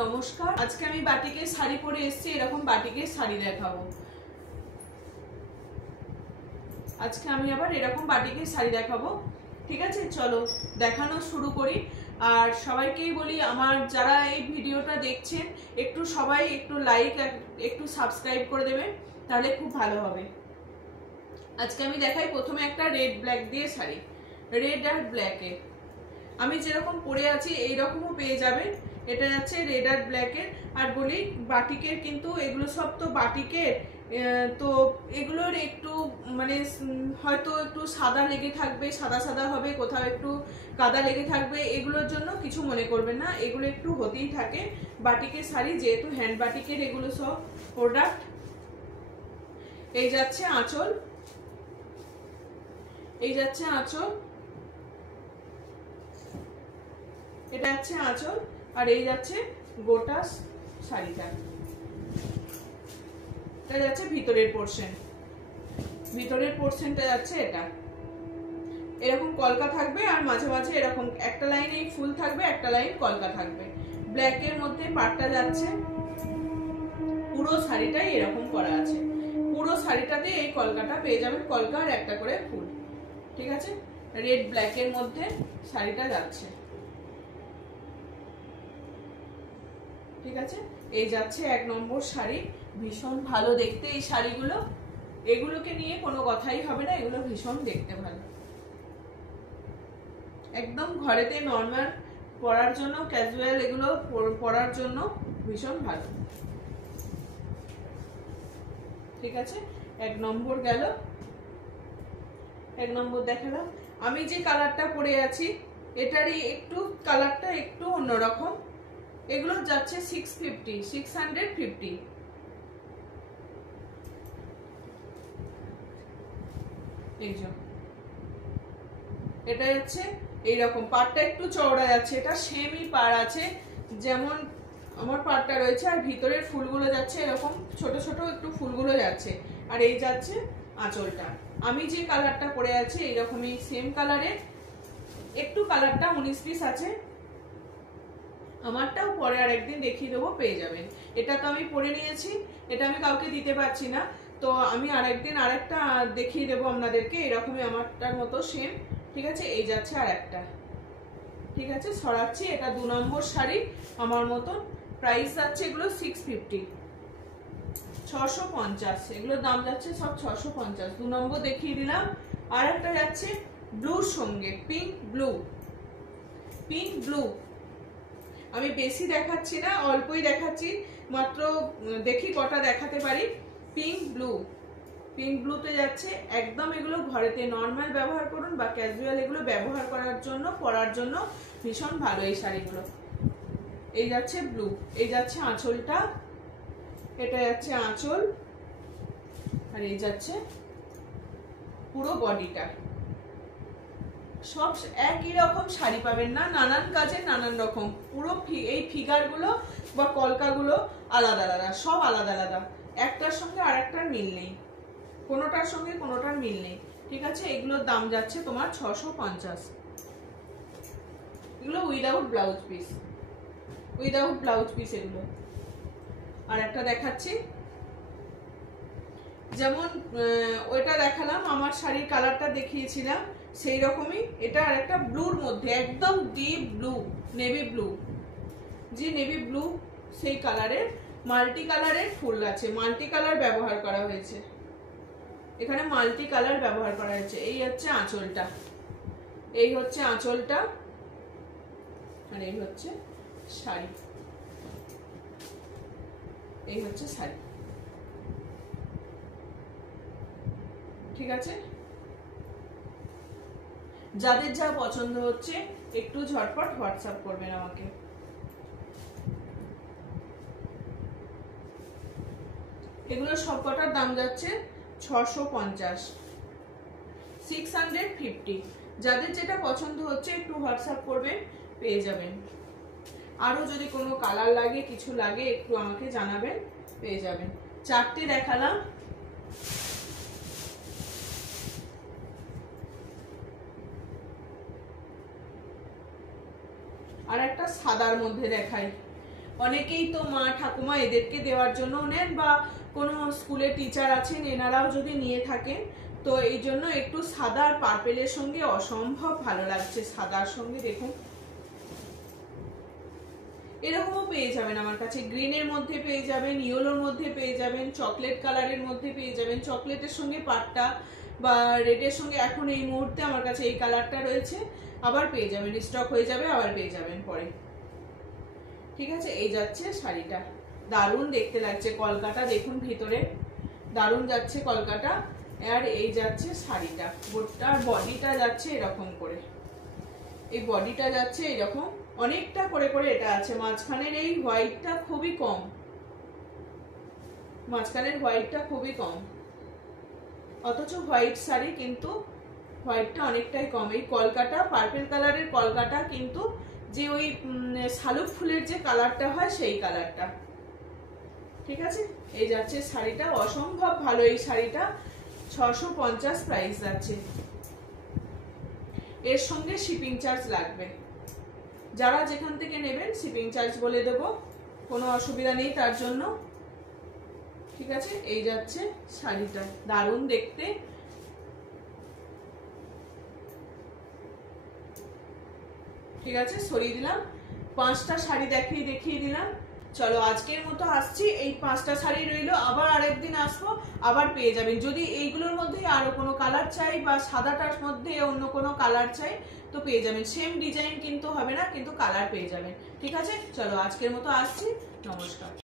নমস্কার, আজকে আমি বাটিকের শাড়ি পরে এসেছি। এরকম বাটিকের শাড়ি দেখাবো। আজকে আমি আবার এরকম বাটিকের শাড়ি দেখাবো। ঠিক আছে, চলো দেখানো শুরু করি। আর সবাইকেই বলি, আমার যারা এই ভিডিওটা দেখছেন একটু সবাই একটু লাইক একটু সাবস্ক্রাইব করে দেবেন, তাহলে খুব ভালো হবে। আজকে আমি দেখাই প্রথমে একটা রেড ব্ল্যাক দিয়ে শাড়ি। রেড আর ব্ল্যাকে আমি যেরকম পরে আছি এইরকমও পেয়ে যাবেন। এটা যাচ্ছে রেড আর ব্ল্যাকের। আর বলি বাটিকের, কিন্তু এগুলো সব তো বাটিকের, তো এগুলোর একটু মানে হয়তো একটু সাদা লেগে থাকবে, সাদা সাদা হবে, কোথাও একটু কাদা লেগে থাকবে। এগুলোর জন্য কিছু মনে করবেন না, এগুলো একটু হতেই থাকে। বাটিকের শাড়ি যেহেতু হ্যান্ড বাটিকের এগুলো সব প্রোডাক্ট। এই যাচ্ছে আঁচল, এই যাচ্ছে আঁচল, এটা যাচ্ছে আঁচল, আর এই যাচ্ছে গোটা শাড়িটা। এটা যাচ্ছে ভিতরের পোর্শন, ভিতরের পোর্শনটা যাচ্ছে এটা। এরকম কলকা থাকবে, আর মাঝে মাঝে এরকম একটা লাইন এই ফুল থাকবে, একটা লাইন কলকা থাকবে। ব্ল্যাকের মধ্যে পাটটা যাচ্ছে, পুরো শাড়িটাই এরকম করা আছে। পুরো শাড়িটাতে এই কলকাটা পেয়ে যাবেন, কলকা আর একটা করে ফুল। ঠিক আছে, রেড ব্ল্যাকের মধ্যে শাড়িটা যাচ্ছে। ঠিক আছে, এই যাচ্ছে 1 নম্বর শাড়ি। ভীষণ ভালো দেখতে এই শাড়িগুলো, এগুলোকে নিয়ে কোনো কথাই হবে না, এগুলো ভীষণ দেখতে ভালো। একদম ঘরেতে নর্মাল পরার জন্য, ক্যাজুয়াল এগুলো পরার জন্য ভীষণ ভালো। ঠিক আছে, 1 নম্বর গেল। 1 নম্বর দেখালাম। আমি যে কালারটা পরে আছি এটারই একটু কালারটা একটু অন্যরকম। এগুলো যাচ্ছে 650। এই যে এটা যাচ্ছে এইরকম, পাড়টা একটু চওড়া যাচ্ছে, এটা সেমই পাড় আছে যেমন আমার পাড়টা রয়েছে। আর ভিতরের ফুলগুলো যাচ্ছে এরকম ছোট ছোট একটু ফুলগুলো যাচ্ছে। আর এই যাচ্ছে আঁচলটা। আমি যে কালারটা পরে আছি এইরকমই সেম কালারের, একটু কালারটা 19 পিস আছে। আমারটাও পরে আর একদিন দেখিয়ে দেবো, পেয়ে যাবেন। এটা তো আমি পরে নিয়েছি, এটা আমি কাউকে দিতে পারছি না, তো আমি আরেকদিন আরেকটা দেখিয়ে দেবো আপনাদেরকে, এরকমই আমারটার মতো সেম। ঠিক আছে, এই যাচ্ছে আর একটা। ঠিক আছে, সরাচ্ছি। এটা 2 নম্বর শাড়ি আমার মতন। প্রাইস যাচ্ছে এগুলো 650, 650। এগুলোর দাম যাচ্ছে সব 650। 2 নম্বর দেখিয়ে দিলাম। আর একটা যাচ্ছে ব্লুর সঙ্গে, পিঙ্ক ব্লু। পিঙ্ক ব্লু আমি বেশি দেখাচ্ছি না, অল্পই দেখাচ্ছি, মাত্র দেখি কটা দেখাতে পারি। পিঙ্ক ব্লু, পিঙ্ক ব্লুতে যাচ্ছে একদম। এগুলো ঘরেতে নর্মাল ব্যবহার করুন বা ক্যাজুয়াল, এগুলো ব্যবহার করার জন্য, পরার জন্য ভীষণ ভালো এই শাড়িগুলো। এই যাচ্ছে ব্লু, এই যাচ্ছে আঁচলটা, এটা যাচ্ছে আঁচল, আর এই যাচ্ছে পুরো বডিটা। সব একই রকম শাড়ি পাবেন না, নানান কাজে নানান রকম। পুরো এই ফিগারগুলো বা কলকাগুলো আলাদা আলাদা, সব আলাদা আলাদা, একটার সঙ্গে আর একটার মিল নেই, কোনোটার সঙ্গে কোনোটার মিল নেই। ঠিক আছে, এগুলোর দাম যাচ্ছে তোমার 650। এগুলো without blouse piece, without blouse piece এগুলো। আর একটা দেখাচ্ছি, যেমন ওইটা দেখালাম, আমার শাড়ির কালারটা দেখিয়েছিলাম সেই রকমই এটা। আর একটা ব্লুর মধ্যে একদম ডিপ ব্লু, নেভি ব্লু, যে নেভি ব্লু সেই কালারের মাল্টি কালারের ফুল আছে, মাল্টি কালার ব্যবহার করা হয়েছে এখানে, মাল্টি কালার ব্যবহার করা হয়েছে। এই হচ্ছে আঁচলটা, এই হচ্ছে আঁচলটা, আর এই হচ্ছে শাড়ি, এই হচ্ছে শাড়ি। ঠিক আছে, যাদের যা পছন্দ হচ্ছে একটু ঝটপট হোয়াটসঅ্যাপ করবেন আমাকে। এগুলো সবকটার দাম যাচ্ছে 650, 650। যাদের যেটা পছন্দ হচ্ছে একটু হোয়াটসঅ্যাপ করবেন, পেয়ে যাবেন। আরো যদি কোনো কালার লাগে, কিছু লাগে, একটু আমাকে জানাবেন, পেয়ে যাবেন। 4টে দেখালাম। আর একটা সাদার মধ্যে দেখাই, অনেকেই তো মা ঠাকুমা এদেরকে দেওয়ার জন্য নেন, বা কোনো স্কুলে টিচার আছেন এনারাও যদি নিয়ে থাকেন, তো এই জন্য একটু সাদা আর পার্পেলের সঙ্গে অসম্ভব ভালো লাগছে। সাদার সঙ্গে দেখুন এরকমও পেয়ে যাবেন আমার কাছে, গ্রিনের মধ্যে পেয়ে যাবেন, ইয়েলোর মধ্যে পেয়ে যাবেন, চকলেট কালারের মধ্যে পেয়ে যাবেন, চকলেটের সঙ্গে পাটটা বা রেডের সঙ্গে এখন এই মুহূর্তে আমার কাছে এই কালারটা রয়েছে, আবার পেয়ে যাবেন, স্টক হয়ে যাবে আবার পেয়ে যাবেন পরে। ঠিক আছে, এই যাচ্ছে শাড়িটা, দারুণ দেখতে লাগছে, কলকাটা দেখুন ভিতরে দারুণ যাচ্ছে কলকাটা। আর এই যাচ্ছে শাড়িটা, গোটার বডিটা যাচ্ছে এরকম করে, এই বডিটা যাচ্ছে এরকম অনেকটা করে করে এটা আছে। মাঝখানের এই হোয়াইটটা খুবই কম, মাঝখানের হোয়াইটটা খুবই কম, অথচ হোয়াইট শাড়ি কিন্তু হোয়াইটটা অনেকটাই কম। এই কলকাটা পার্পল কালারের কলকাটা কিন্তু যে ওই শালুক ফুলের যে কালারটা হয় সেই কালারটা। ঠিক আছে, এই যাচ্ছে শাড়িটা, অসম্ভব ভালো এই শাড়িটা, 650 প্রাইস যাচ্ছে। এর সঙ্গে শিপিং চার্জ লাগবে, যারা যেখান থেকে নেবেন শিপিং চার্জ বলে দেব, কোনো অসুবিধা নেই তার জন্য। ঠিক আছে, এই যাচ্ছে শাড়িটা, দারুণ দেখতে। ঠিক আছে, সরিয়ে দিলাম, 5টা শাড়ি দেখিয়ে দিলাম। চলো আজকের মতো আসছি, এই 5টা শাড়ি রইলো, আবার আরেকদিন আসবো, আবার পেয়ে যাবেন। যদি এইগুলোর মধ্যে আরো কোনো কালার চাই বা সাদাটার মধ্যে অন্য কোনো কালার চাই তো পেয়ে যাবেন, সেম ডিজাইন কিন্তু হবে না, কিন্তু কালার পেয়ে যাবেন। ঠিক আছে, চলো আজকের মতো আসছি, নমস্কার।